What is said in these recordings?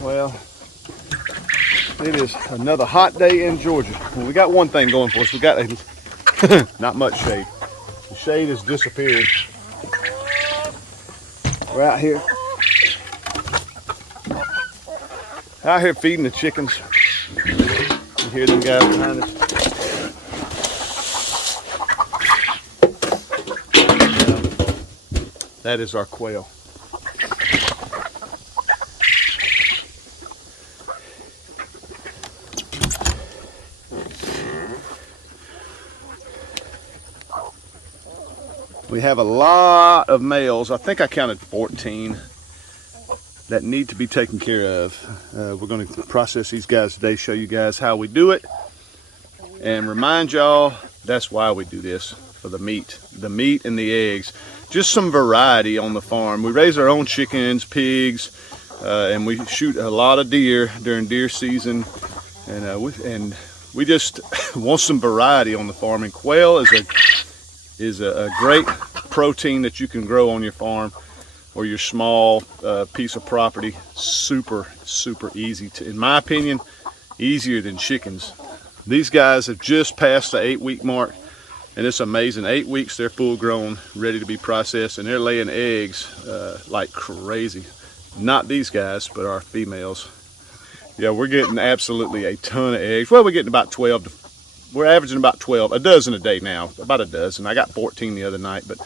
Well, it is another hot day in Georgia. Well, we got one thing going for us. We got not much shade. The shade has disappeared. We're out here feeding the chickens. You hear them guys behind us. That is our quail. We have a lot of males. I think I counted 14 that need to be taken care of. We're going to process these guys today, show you guys how we do it, and remind y'all that's why we do this, for the meat and the eggs. Just some variety on the farm. We raise our own chickens, pigs, and we shoot a lot of deer during deer season, and we just want some variety on the farm. And quail is a great protein that you can grow on your farm or your small piece of property. Super easy to, in my opinion, easier than chickens. These guys have just passed the 8-week mark, and it's amazing. 8 weeks, they're full grown, ready to be processed, and they're laying eggs like crazy. Not these guys, but our females. Yeah, we're getting absolutely a ton of eggs. Well, we're getting about 12 we're averaging about 12, a dozen a day now, about a dozen. I got 14 the other night, but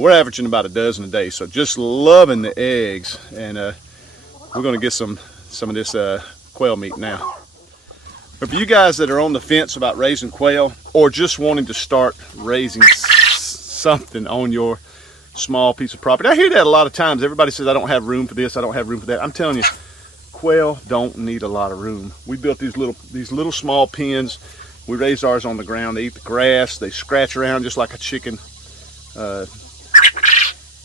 we're averaging about a dozen a day. So just loving the eggs, and we're going to get some of this quail meat now. But for you guys that are on the fence about raising quail, or just wanting to start raising something on your small piece of property, I hear that a lot of times. Everybody says, I don't have room for this, I don't have room for that. I'm telling you, quail don't need a lot of room. We built these little small pens. We raise ours on the ground. They eat the grass. They scratch around just like a chicken.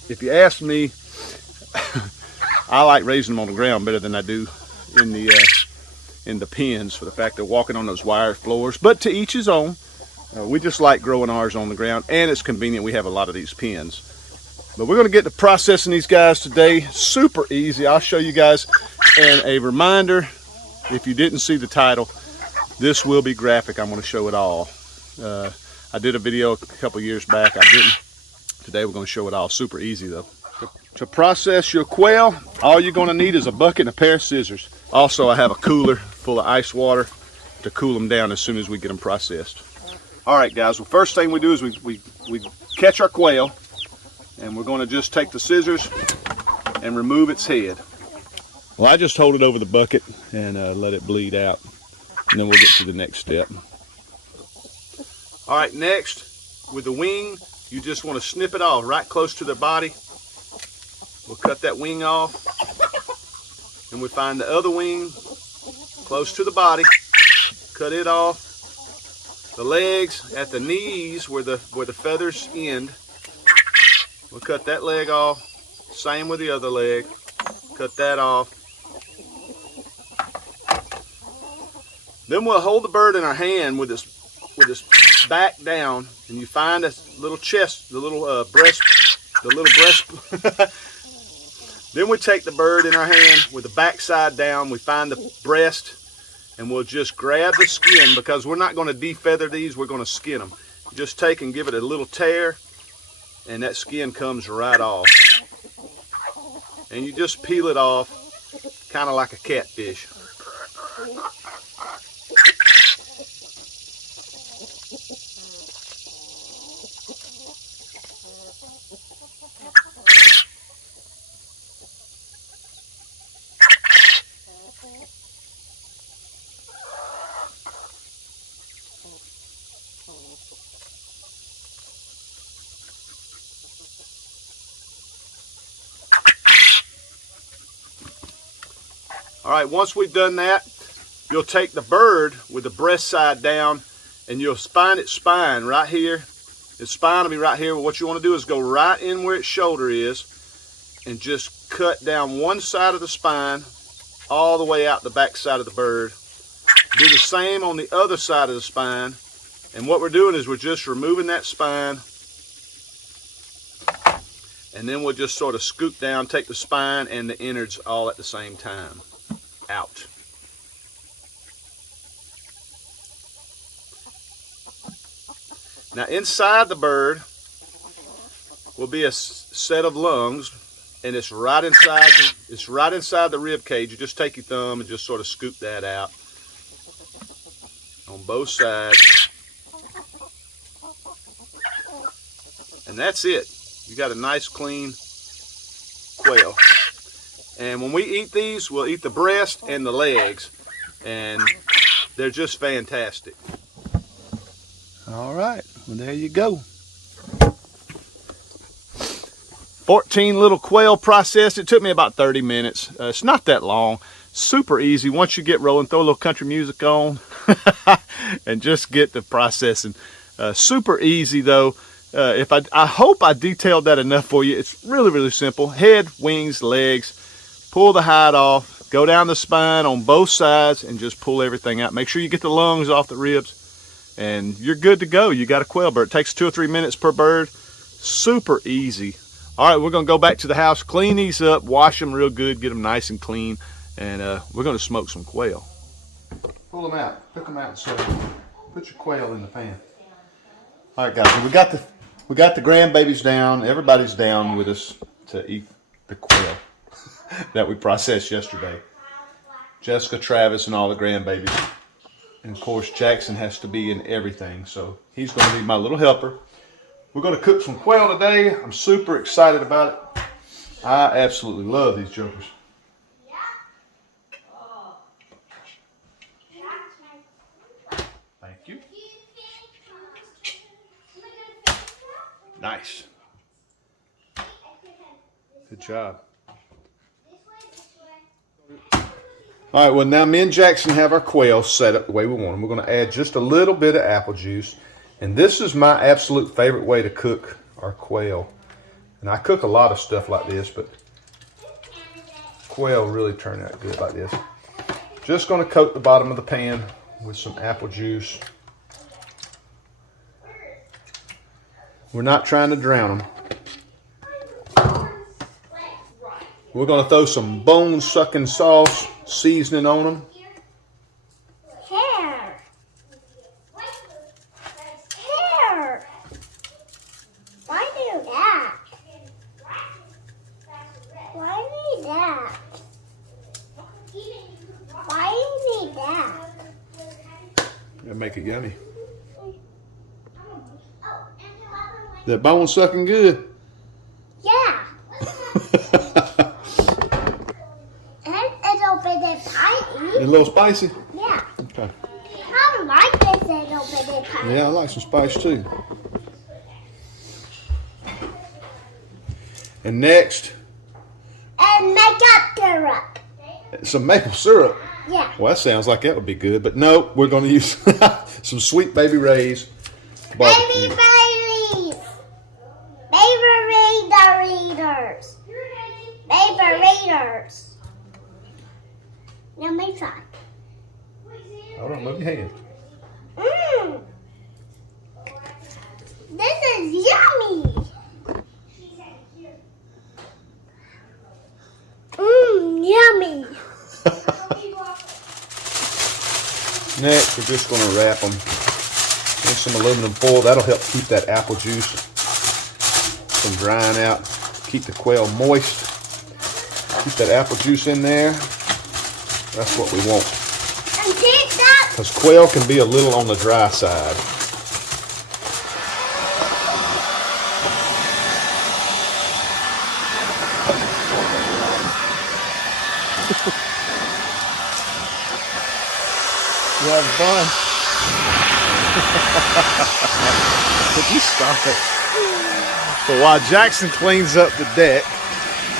If you ask me, I like raising them on the ground better than I do in the pens, for the fact they're walking on those wire floors. But to each his own. We just like growing ours on the ground, and it's convenient. We have a lot of these pens. But we're going to get to processing these guys today. Super easy. I'll show you guys. And a reminder, if you didn't see the title, this will be graphic. I'm going to show it all. I did a video a couple years back. I didn't. Today we're going to show it all. Super easy though. To process your quail, all you're going to need is a bucket and a pair of scissors. Also, I have a cooler full of ice water to cool them down as soon as we get them processed. All right, guys. Well, first thing we do is we catch our quail, and we're going to just take the scissors and remove its head. Well, I just hold it over the bucket and let it bleed out. And then we'll get to the next step. All right, next, with the wing, you just want to snip it off right close to their body. We'll cut that wing off. And we find the other wing close to the body. Cut it off. The legs at the knees where the feathers end. We'll cut that leg off. Same with the other leg. Cut that off. Then we'll hold the bird in our hand with this back down, and you find a little chest, the little breast. Then we take the bird in our hand with the back side down. We find the breast, and we'll just grab the skin, because we're not going to defeather these. We're going to skin them. Just take and give it a little tear, and that skin comes right off. And you just peel it off, kind of like a catfish. All right, once we've done that, you'll take the bird with the breast side down, and you'll find its spine right here. Its spine will be right here. What you want to do is go right in where its shoulder is and just cut down one side of the spine all the way out the back side of the bird. Do the same on the other side of the spine. And what we're doing is we're just removing that spine, and then we'll just sort of scoop down, take the spine and the innards all at the same time. out. Now inside the bird will be a set of lungs, and it's right inside the rib cage. You just take your thumb and just sort of scoop that out on both sides. And that's it. You got a nice clean quail. And when we eat these, we'll eat the breast and the legs, and they're just fantastic. All right, well, there you go. 14 little quail processed. It took me about 30 minutes. It's not that long. Super easy. Once you get rolling, throw a little country music on and just get the processing. Super easy though. I hope I detailed that enough for you. It's really, really simple. Head, wings, legs. Pull the hide off. Go down the spine on both sides and just pull everything out. Make sure you get the lungs off the ribs, and you're good to go. You got a quail bird. It takes 2 or 3 minutes per bird. Super easy. All right, we're going to go back to the house, clean these up, wash them real good, get them nice and clean, and we're going to smoke some quail. Pull them out. Pick them out. So put your quail in the pan. All right, guys. We got the grandbabies down. Everybody's down with us to eat the quail that we processed yesterday. Jessica, Travis, and all the grandbabies. And of course, Jackson has to be in everything, so he's going to be my little helper. We're going to cook some quail today. I'm super excited about it. I absolutely love these jokers. Thank you. Nice. Good job. All right, well, now me and Jackson have our quail set up the way we want them. We're going to add just a little bit of apple juice. And this is my absolute favorite way to cook our quail. And I cook a lot of stuff like this, but quail really turn out good like this. Just going to coat the bottom of the pan with some apple juice. We're not trying to drown them. We're going to throw some bone-sucking sauce seasoning on them. Hair. Why do that? Why need that? Why you need that? That'll make it yummy. That bone sucking good. Yeah. A little spicy? Yeah. Okay. I don't like this little bitty pie. Yeah, I like some spice too. And next, And makeup syrup. some maple syrup. Yeah. Well, that sounds like that would be good, but no, we're going to use some Sweet Baby Ray's barbecue. Baby Bailey's. Baby Readers. Baby Readers. Now make try. Hold on, move your hand. Mmm. This is yummy. Mmm, yummy. Next, we're just going to wrap them in some aluminum foil. That'll help keep that apple juice from drying out. Keep the quail moist. Keep that apple juice in there. That's what we want. And take that. Because quail can be a little on the dry side. You having fun? Could you stop it? So while Jackson cleans up the deck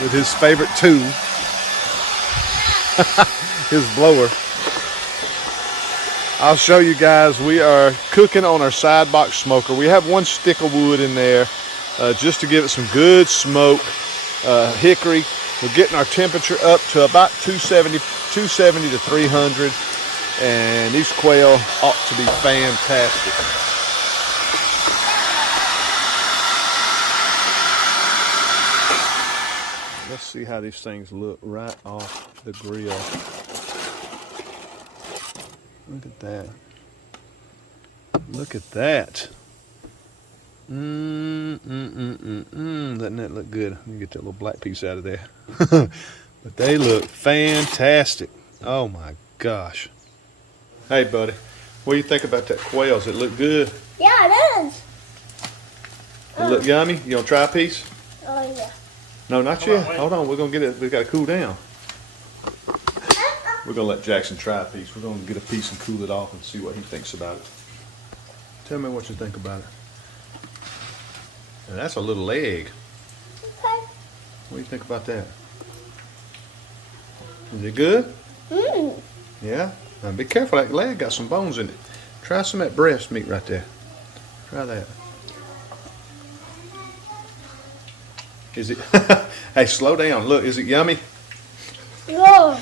with his favorite tool, his blower, I'll show you guys, we are cooking on our side box smoker. We have one stick of wood in there just to give it some good smoke. Hickory. We're getting our temperature up to about 270 to 300. And these quail ought to be fantastic. Let's see how these things look right off the grill. Look at that. Look at that. Doesn't that look good? Let me get that little black piece out of there. But they look fantastic. Oh my gosh. Hey buddy, what do you think about that quail? Does it look good? Yeah, it is. It look yummy? You gonna try a piece? Oh, yeah. No, not yet. Hold on, we're gonna get it. We gotta cool down. We're gonna let Jackson try a piece. We're gonna get a piece and cool it off and see what he thinks about it. Tell me what you think about it. Now, that's a little leg. Okay. What do you think about that? Is it good? Mmm. Yeah? Now be careful, that leg got some bones in it. Try some of that breast meat right there. Try that. Is it? Hey, slow down. Look, is it yummy? Yeah.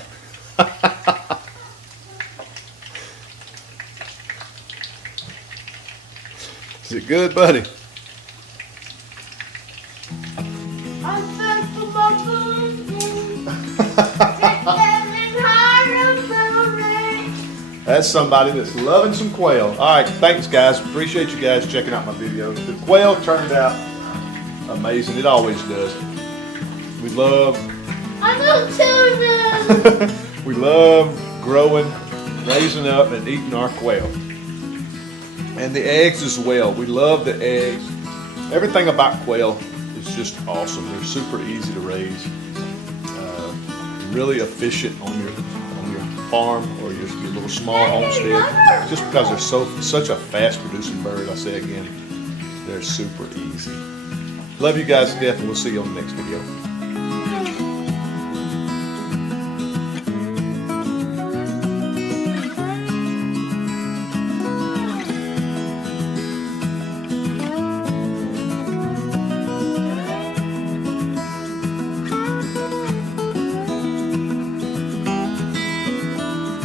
Is it good, buddy? I'm back to my food. That's somebody that's loving some quail. All right, thanks guys. Appreciate you guys checking out my videos. The quail turned out amazing. It always does. We love I love children. we love growing, raising up, and eating our quail. And the eggs as well. We love the eggs. Everything about quail is just awesome. They're super easy to raise. Really efficient on your farm or your little small homestead. Just because they're such a fast producing bird, I say again, they're super easy. Love you guys to death, and we'll see you on the next video.